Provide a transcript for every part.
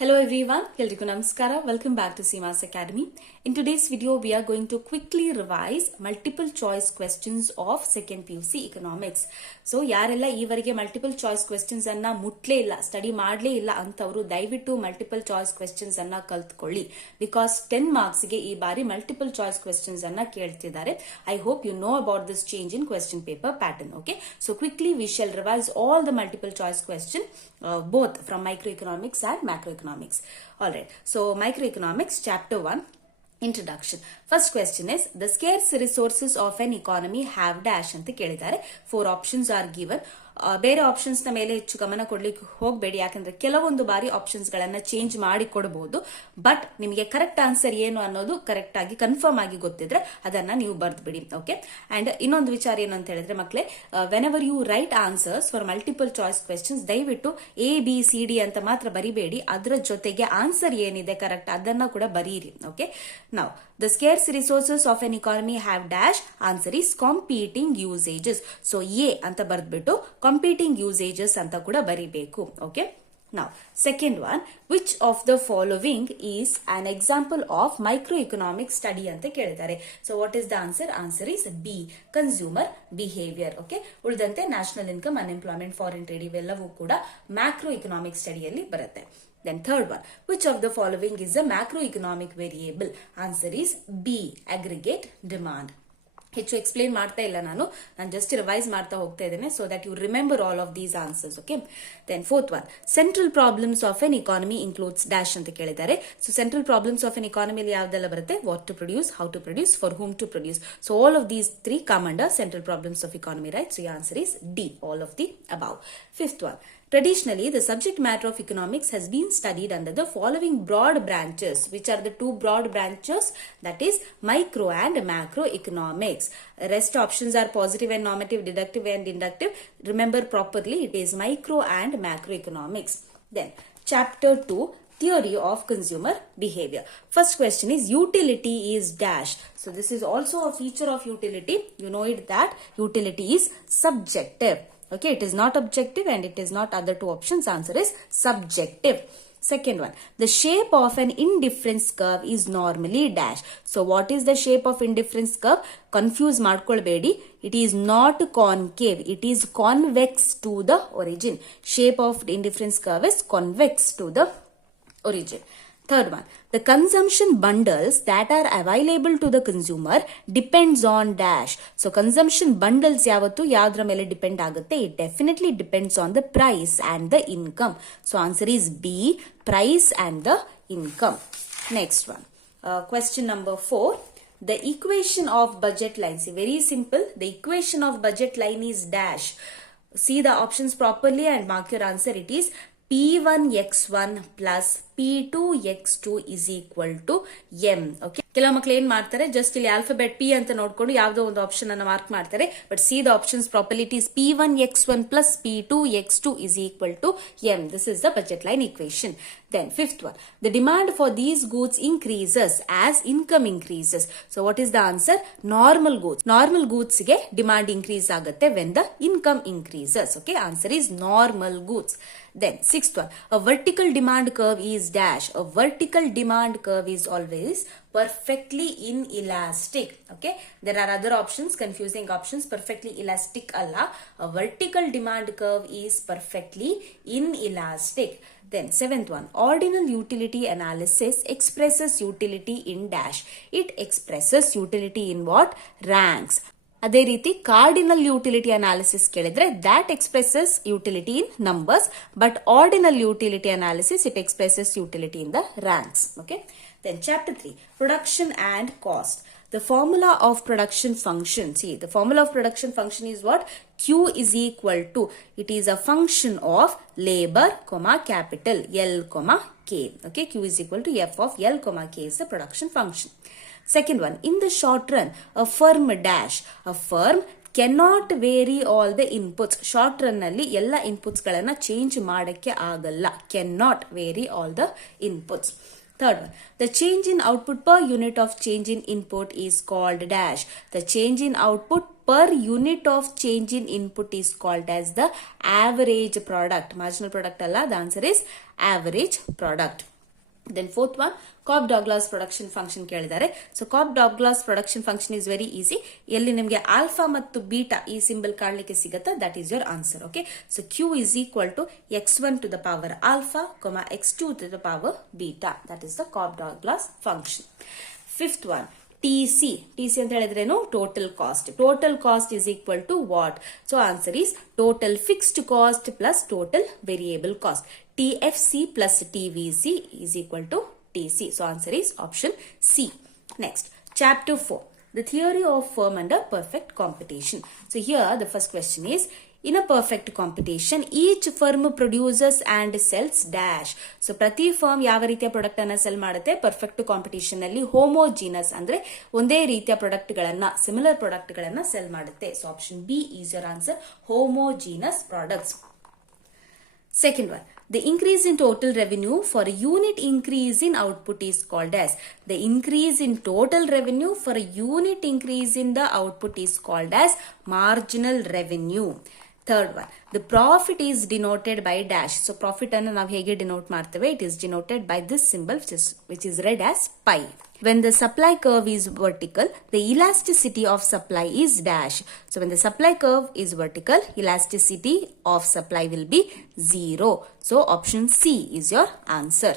Hello everyone, Eldriku Namaskara. Welcome back to SEEMA'S Academy. In today's video, we are going to quickly revise multiple choice questions of second PUC economics. So, ಯಾರೆಲ್ಲ ಈವರೆಗೆ multiple choice questions ಅನ್ನ ಮುಟ್ಲೇ ಇಲ್ಲ, study ಮಾಡ್ಲೇ ಇಲ್ಲ ಅಂತವರು ದಯವಿಟ್ಟು multiple choice questions ಅನ್ನ ಕಲ್ತ್ಕೊಳ್ಳಿ. Because 10 marks ಗೆ ಈ ಬಾರಿ multiple choice questions ಅನ್ನ ಕೇಳ್ತಿದ್ದಾರೆ. I hope you know about this change in question paper pattern. Okay, so quickly we shall revise all the multiple choice question, both from microeconomics and macroeconomics. Alright, so microeconomics chapter 1. Introduction. First question is, the scarce resources of an economy have dash ಅಂತ ಕೇಳಿದ್ದಾರೆ. 4 options are given. ಬೇರೆ options ನ ಮೇಲೆ ಹೆಚ್ಚು ಗಮನ ಕೊಡ್ಲಿಕ್ಕೆ ಹೋಗಬೇಡಿ, ಯಾಕಂದ್ರೆ ಕೆಲವೊಂದು ಬಾರಿ ಆಪ್ಷನ್ಸ್ ಗಳನ್ನ ಚೇಂಜ್ ಮಾಡಿ ಕೊಡಬಹುದು. ಬಟ್ ನಿಮಗೆ ಕರೆಕ್ಟ್ ಆನ್ಸರ್ ಏನು ಅನ್ನೋದು ಕರೆಕ್ಟ್ ಆಗಿ ಕನ್ಫರ್ಮ್ ಆಗಿ ಗೊತ್ತಿದ್ರೆ ಅದನ್ನ ನೀವು ಬರ್ದ್ಬಿಡಿ. ಓಕೆ, ಅಂಡ್ ಇನ್ನೊಂದು ವಿಚಾರ ಏನು ಅಂತ ಹೇಳಿದ್ರೆ ಮಕ್ಕಳೇ, whenever you write answers for multiple choice questions ದಯವಿಟ್ಟು ABCD ಅಂತ ಮಾತ್ರ ಬರಿಬೇಡಿ, ಅದರ ಜೊತೆಗೆ ಆನ್ಸರ್ ಏನಿದೆ ಕರೆಕ್ಟ್ ಅದನ್ನ ಕೂಡ ಬರೀರಿ. ಓಕೆ, ನಾವು the scarce resources of an economy have dash, answer is competing usages. So A ಅಂತ ಬರ್ದ್ಬಿಟ್ಟು competing usages ಅಂತ ಕೂಡ ಬರಿಬೇಕು. Okay, now second one, which of the following is an example of microeconomic study ಅಂತ ಕೇಳಿದ್ದಾರೆ. So what is the answer? Answer is B, consumer behavior. Okay, ಉಳಿದಂತೆ national income, unemployment, foreign trade ಇವೆಲ್ಲವೂ ಕೂಡ macroeconomic ಸ್ಟಡಿಯಲ್ಲಿ ಬರುತ್ತೆ. Then third one, which of the following is a macroeconomic variable? Answer is B, aggregate demand. ಹೆಚ್ಚು explain ಮಾಡ್ತಾ ಇಲ್ಲ, ನಾನು just revise ಮಾಡ್ತಾ ಹೋಗ್ತಾ ಇದ್ದೇನೆ so that you remember all of these answers. Okay, then fourth one, central problems of an economy includes dash ಅಂತ ಕೇಳಿದ್ದಾರೆ. So central problems of an ಇಕಾನಮಿಲಿ ಯಾವ್ದೆಲ್ಲ ಬರುತ್ತೆ? What to produce, how to produce, for whom to produce. So all of these three come under central problems of economy, right? So answer is D, all of the above. Fifth one, traditionally, the subject matter of economics has been studied under the following broad branches. Which are the two broad branches? That is micro and macroeconomics. Rest options are positive and normative, deductive and inductive. Remember properly, it is micro and macroeconomics. Then, chapter 2, theory of consumer behavior. First question is, utility is dash. So this is also a feature of utility. You know it that utility is subjective. Okay, it is not objective and it is not other two options. Answer is subjective. Second one, the shape of an indifference curve is normally dash. So what is the shape of indifference curve? Confuse ಮಾಡ್ಕೊಳ್ಬೇಡಿ. It is not concave. It is convex to the origin. Shape of indifference curve is convex to the origin. Third one, the consumption bundles that are available to the consumer depends on dash. So consumption bundles ಯಾವತ್ತು ಯಾವ್ದ್ರ ಮೇಲೆ depend ಆಗುತ್ತೆ? It definitely depends on the price and the income. So answer is B, price and the income. Next one, question number 4. The equation of budget line. See, very simple. The equation of budget line is dash. See the options properly and mark your answer. It is P1x1 plus P2x2 is equal to M. Okay, ಕೆಲವು ಮಕ್ಕಳು ಏನ್ ಮಾಡ್ತಾರೆ, just ಇಲ್ಲಿ alphabet P ಅಂತ ನೋಡ್ಕೊಂಡು ಯಾವ್ದೋ ಒಂದು option ಅನ್ನು ಮಾರ್ಕ್ ಮಾಡ್ತಾರೆ. But C the options properly. It is P1x1 plus P2x2 is equal to M. This is the budget line equation. Then fifth one, the demand for these goods increases as income increases. So what is the answer? Normal goods. Normal goods ಗೆ demand increase ಆಗುತ್ತೆ when the income increases. Okay, answer is normal goods. Then sixth one, a vertical demand curve is dash. A vertical demand curve is always perfectly inelastic. Okay, there are other options, confusing options. Perfectly elastic alla. A vertical demand curve is perfectly inelastic. Then seventh one, ordinal utility analysis expresses utility in dash. It expresses utility in what? Ranks. ಅದೇ ರೀತಿ cardinal utility analysis ಕೇಳಿದ್ರೆ that expresses utility in numbers, but ordinal utility analysis, it expresses utility in the ranks. Okay, then chapter 3, production and cost. The formula of production function. See, the formula of production function is what? Q is equal to, it is a function of labor, capital L, K. Okay, Q is equal to F of L, K is the production function. Second one, in the short run, a firm dash. A firm cannot vary all the inputs. Short run ನಲ್ಲಿ ಎಲ್ಲ inputs ಗಳನ್ನ change ಮಾಡಕ್ಕೆ ಆಗಲ್ಲ. Cannot vary all the inputs. Third one, the change in output per unit of change in input is called dash. The change in output per unit of change in input is called as the average product. Marginal product alla, the answer is average product. Then fourth one, Cobb-Douglas production function ಕೇಳಿದ್ದಾರೆ. So Cobb-Douglas production function is very easy. ಎಲ್ಲಿ ನಿಮಗೆ alpha ಮತ್ತು beta ಈ symbol ಕಾಣಲಿಕ್ಕೆ ಸಿಗುತ್ತೆ, that is your answer. Okay, so Q is equal to x1 to the power alpha, x2 to the power beta. That is the Cobb-Douglas function. Fifth one, TC ಅಂತ ಹೇಳಿದ್ರೇನು, total cost. Total cost is equal to what? So answer is total fixed cost plus total variable cost. TFC plus TVC is equal to TC. So answer is option C. Next, chapter 4, the theory of firm under perfect competition. So here the first question is, in a perfect competition, each firm produces and sells dash. So ಪ್ರತಿ firm ಯಾವ ರೀತಿಯ product ಅನ್ನ cell ಮಾಡುತ್ತೆ? Perfect competition ನಲ್ಲಿ homogeneous ಅಂದ್ರೆ ಒಂದೇ ರೀತಿಯ product ಗಳನ್ನ, ಸಿಮಿಲರ್ ಪ್ರಾಡಕ್ಟ್ ಗಳನ್ನ ಸೆಲ್ ಮಾಡುತ್ತೆ. So option B is your answer, homogeneous products. Second one, the increase in total revenue for a unit increase in output is called as. The increase in total revenue for a unit increase in the output is called as marginal revenue. Third one, the profit is denoted by dash. So profit ಅನ್ನು ನಾವು ಹೇಗೆ denote ಮಾಡ್ತೇವೆ? It is denoted by this symbol which is read as pi. When the supply curve is vertical, the elasticity of supply is dash. So when the supply curve is vertical, elasticity of supply will be 0. So option C is your answer.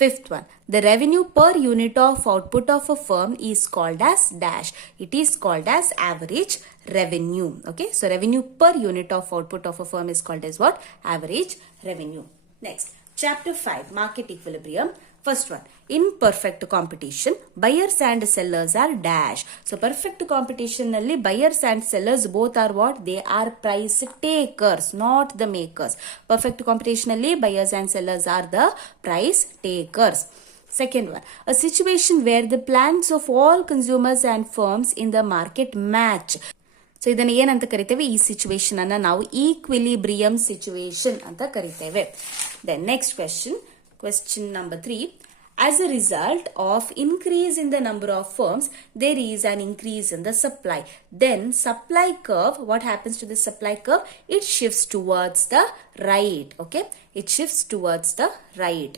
Fifth one, the revenue per unit of output of a firm is called as dash. It is called as average revenue. Okay, so revenue per unit of output of a firm is called as what? Average revenue. Next, chapter 5, market equilibrium. First one, in perfect competition, buyers and sellers are dash. So perfect competition nalli buyers and sellers both are what? They are price takers, not the makers. Perfect competition nalli buyers and sellers are the price takers. Second one, a situation where the plans of all consumers and firms in the market match. So ಇದನ್ನ ಏನಂತ ಕರಿತೇವೆ? ಈ situation ಅನ್ನ ನಾವು equilibrium situation ಅಂತ ಕರಿತೇವೆ. Then next question number 3. As a result of increase in the number of firms, there is an increase in the supply. Then supply curve, what happens to the supply curve? It shifts towards the right. Okay, it shifts towards the right.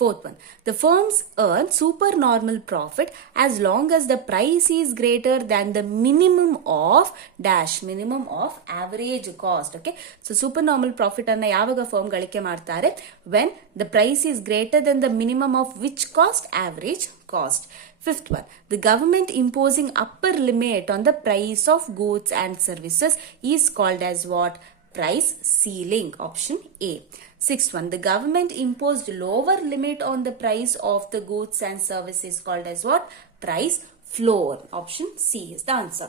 Fourth one, the firms earn supernormal profit as long as the price is greater than the minimum of dash, minimum of average cost. Okay, so supernormal profit anna yavaga firm ಗಳಿಕೆ ಮಾಡ್ತಾರೆ? When the price is greater than the minimum of which cost? Average cost. Fifth one, the government imposing upper limit on the price of goods and services is called as what? Price ceiling. Option A. Sixth one, the government imposed lower limit on the price of the goods and services called as what? Price floor. Option C is the answer.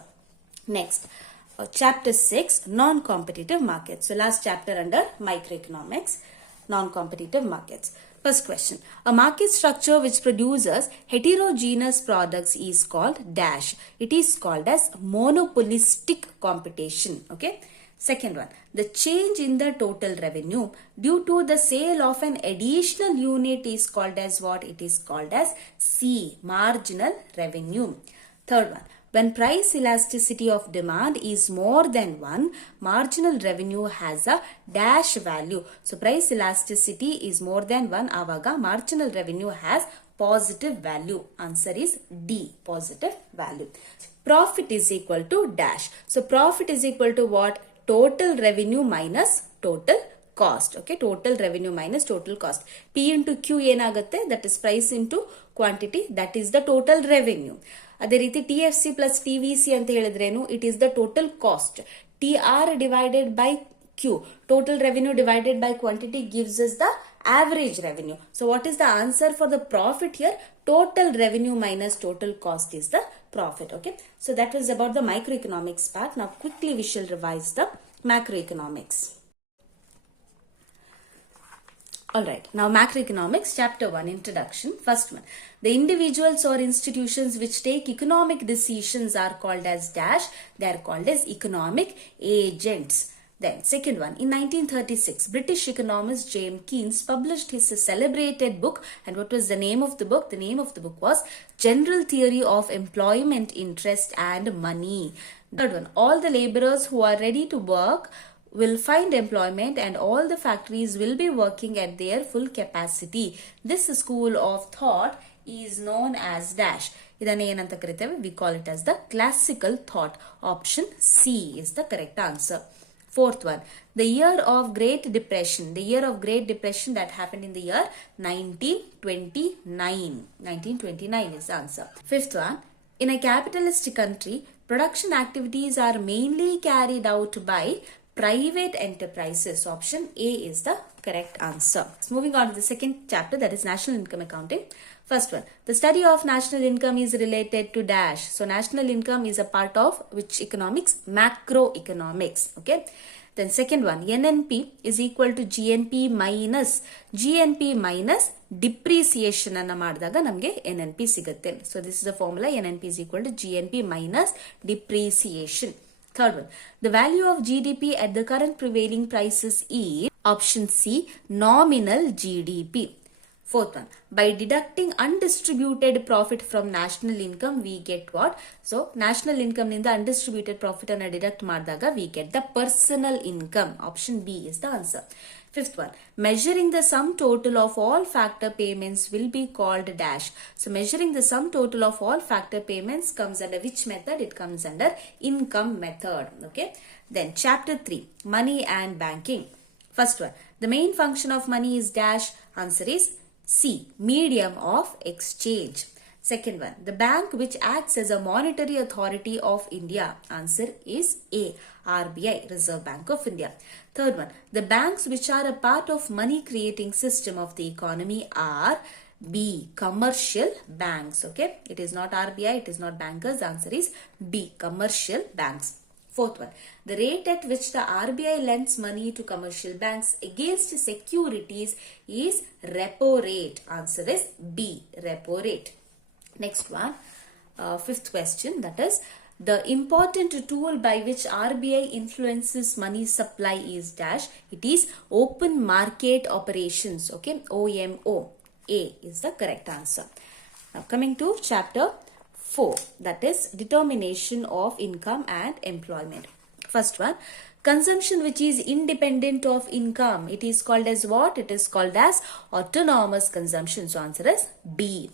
Next, chapter 6, non-competitive markets. So last chapter under microeconomics, non-competitive markets. First question, a market structure which produces heterogeneous products is called dash. It is called as monopolistic competition. Okay. Second one, the change in the total revenue due to the sale of an additional unit is called as what? It is called as C, marginal revenue. Third one, when price elasticity of demand is more than 1, marginal revenue has a dash value. So price elasticity is more than 1, avaga marginal revenue has positive value. Answer is D, positive value. Profit is equal to dash. So profit is equal to what? Total revenue minus total cost. Okay, total revenue minus total cost. P into Q ಏನಾಗುತ್ತೆ? That is price into quantity. That is the total revenue. ಅದೇ ರೀತಿ TFC plus TVC ಅಂತ ಹೇಳಿದ್ರೇನು? It is the total cost. TR divided by Q, total revenue divided by quantity gives us the average revenue. So what is the answer for the profit here? Total revenue minus total cost is the profit. Okay, so that was about the microeconomics part. Now quickly we shall revise the macroeconomics. Alright, now macroeconomics, chapter 1, introduction. First one, the individuals or institutions which take economic decisions are called as dash. They are called as economic agents. Then second one, in 1936, British economist James Keynes published his celebrated book. And what was the name of the book? The name of the book was General Theory of Employment, Interest and Money. Third one, all the laborers who are ready to work will find employment and all the factories will be working at their full capacity. This school of thought is known as dash. We call it as the classical thought. Option C is the correct answer. Fourth one, the year of Great Depression. The year of Great Depression that happened in the year 1929. 1929 is the answer. Fifth one, in a capitalist country, production activities are mainly carried out by private enterprises. Option A is the correct answer. Moving on to the second chapter, that is National Income Accounting. First one, the study of national income is related to dash. So national income is a part of which economics? Macroeconomics. Okay. Then second one, NNP is equal to GNP minus depreciation anna ಮಾಡಿದಾಗ ನಮಗೆ NNP ಸಿಗುತ್ತೆ. So this is the formula. NNP is equal to GNP minus depreciation. Third one, the value of GDP at the current prevailing prices is option C, nominal GDP. Fourth one, by deducting undistributed profit from national income, we get what? So, national income ninda undistributed profit anna deduct ಮಾಡಿದಾಗ we get the personal income. Option B is the answer. Fifth one, measuring the sum total of all factor payments will be called dash. So, measuring the sum total of all factor payments comes under which method? It comes under income method. Okay. Then, chapter 3, money and banking. First one, the main function of money is dash. Answer is C, medium of exchange. Second one, the bank which acts as a monetary authority of India. Answer is A, RBI, Reserve Bank of India. Third one, the banks which are a part of money creating system of the economy are B, commercial banks. Okay, it is not RBI, it is not bankers. Answer is B, commercial banks. Fourth one, the rate at which the RBI lends money to commercial banks against securities is repo rate. Answer is B, repo rate. Next one, fifth question, that is, the important tool by which RBI influences money supply is dash. It is open market operations. Okay, OMO. A is the correct answer. Now coming to chapter 4, that is determination of income and employment. First one, consumption which is independent of income. It is called as what? It is called as autonomous consumption. So answer is B.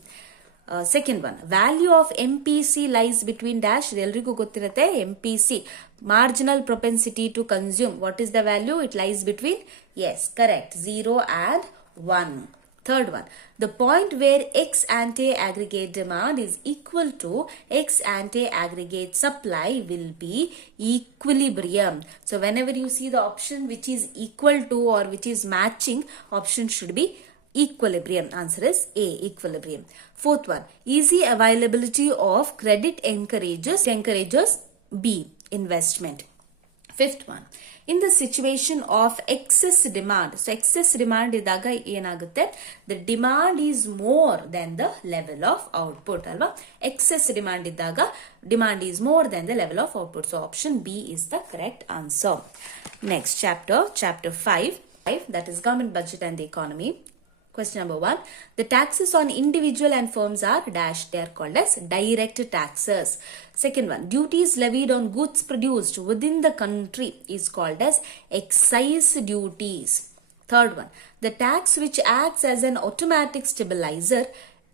Second one, value of MPC lies between dash. Eldrigu gottirutte MPC, marginal propensity to consume. What is the value? It lies between, yes, correct, 0 and 1. Third one, the point where ex ante aggregate demand is equal to ex ante aggregate supply will be equilibrium. So whenever you see the option which is equal to or which is matching, option should be equilibrium. Answer is A, equilibrium. Fourth one, easy availability of credit encourages B, investment. Fifth one, in the situation of excess demand. So excess demand idaga enagutte, the demand is more than the level of output. Alva? Excess demand idaga demand is more than the level of output. So option B is the correct answer. Next chapter, chapter 5, that is government budget and the economy. Question number 1. The taxes on individual and firms are dash. They are called as direct taxes. Second one. Duties levied on goods produced within the country is called as excise duties. Third one. The tax which acts as an automatic stabilizer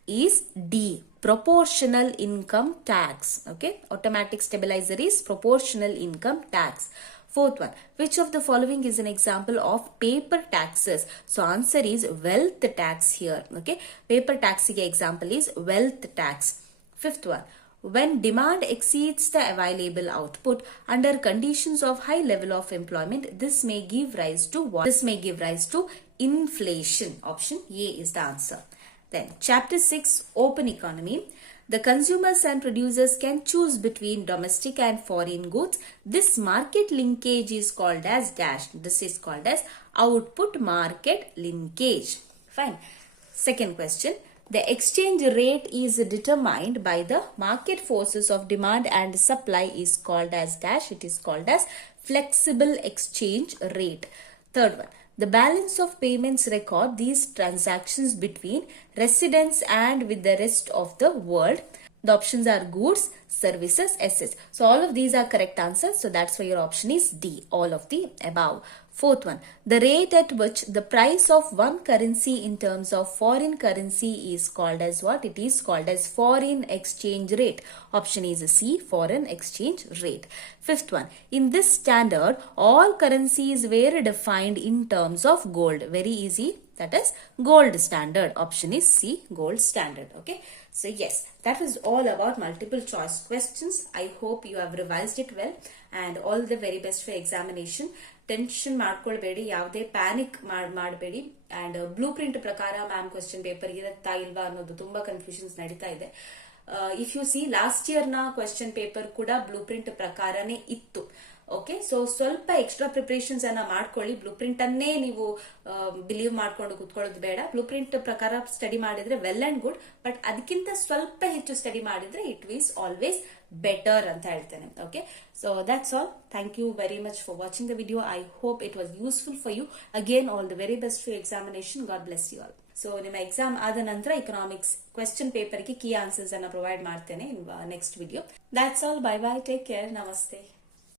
is D, proportional income tax. Okay. Automatic stabilizer is proportional income tax. Fourth one, which of the following is an example of paper taxes? So answer is wealth tax here. Okay, paper tax example is wealth tax. Fifth one, when demand exceeds the available output under conditions of high level of employment, this may give rise to what? This may give rise to inflation. Option A is the answer. Then chapter 6, open economy. The consumers and producers can choose between domestic and foreign goods. This market linkage is called as dash. This is called as output market linkage. Fine. Second question. The exchange rate is determined by the market forces of demand and supply is called as dash. It is called as flexible exchange rate. Third one, the balance of payments record these transactions between residents and with the rest of the world. The options are goods, services, assets. So all of these are correct answers. So that's why your option is D, all of the above. Fourth one, the rate at which the price of one currency in terms of foreign currency is called as what? It is called as foreign exchange rate. Option is C, foreign exchange rate. Fifth one, in this standard, all currencies were defined in terms of gold. Very easy. That is gold standard. Option is C, gold standard. Okay. So yes, that was all about multiple choice questions. I hope you have revised it well and all the very best for examination. Tension ಮಾಡ್ಕೊಳ್ಬೇಡಿ, ಯಾವುದೇ panic ಮಾಡಬೇಡಿ. And blueprint ಪ್ರಕಾರ ma'am question paper ಇರುತ್ತಾ ಇಲ್ವಾ ಅನ್ನೋದು ತುಂಬಾ confusions ನಡೀತಾ ಇದೆ. If you see last year ನ ಕ್ವೆಶ್ಚನ್ ಪೇಪರ್ ಕೂಡ ಬ್ಲೂ ಪ್ರಿಂಟ್ ಪ್ರಕಾರನೇ ಇತ್ತು. ಓಕೆ, ಸೊ ಸ್ವಲ್ಪ ಎಕ್ಸ್ಟ್ರಾ ಪ್ರಿಪರೇಷನ್ಸ್ ಅನ್ನ ಮಾಡ್ಕೊಳ್ಳಿ. ಬ್ಲೂ ಪ್ರಿಂಟ್ ಅನ್ನೇ ನೀವು ಬಿಲೀವ್ ಮಾಡ್ಕೊಂಡು ಕುತ್ಕೊಳ್ಳೋದು ಬೇಡ. ಬ್ಲೂ ಪ್ರಿಂಟ್ ಪ್ರಕಾರ ಸ್ಟಡಿ ಮಾಡಿದ್ರೆ ವೆಲ್ ಅಂಡ್ ಗುಡ್, ಬಟ್ ಅದಕ್ಕಿಂತ ಸ್ವಲ್ಪ ಹೆಚ್ಚು ಸ್ಟಡಿ ಮಾಡಿದ್ರೆ ಇಟ್ ಈಸ್ ಆಲ್ವೇಸ್ ಬೆಟರ್ ಅಂತ ಹೇಳ್ತೇನೆ. Okay, so that's all. Thank you very much for watching the video. I hope it was useful for you. Again all the very best for examination. God bless you all. So ನಿಮ್ಮ exam ಆದ ನಂತರ economics question ಪೇಪರ್ಗೆ key answers ಅನ್ನ provide ಮಾಡ್ತೇನೆ in next video. That's all. Bye bye. Take care. ನಮಸ್ತೆ.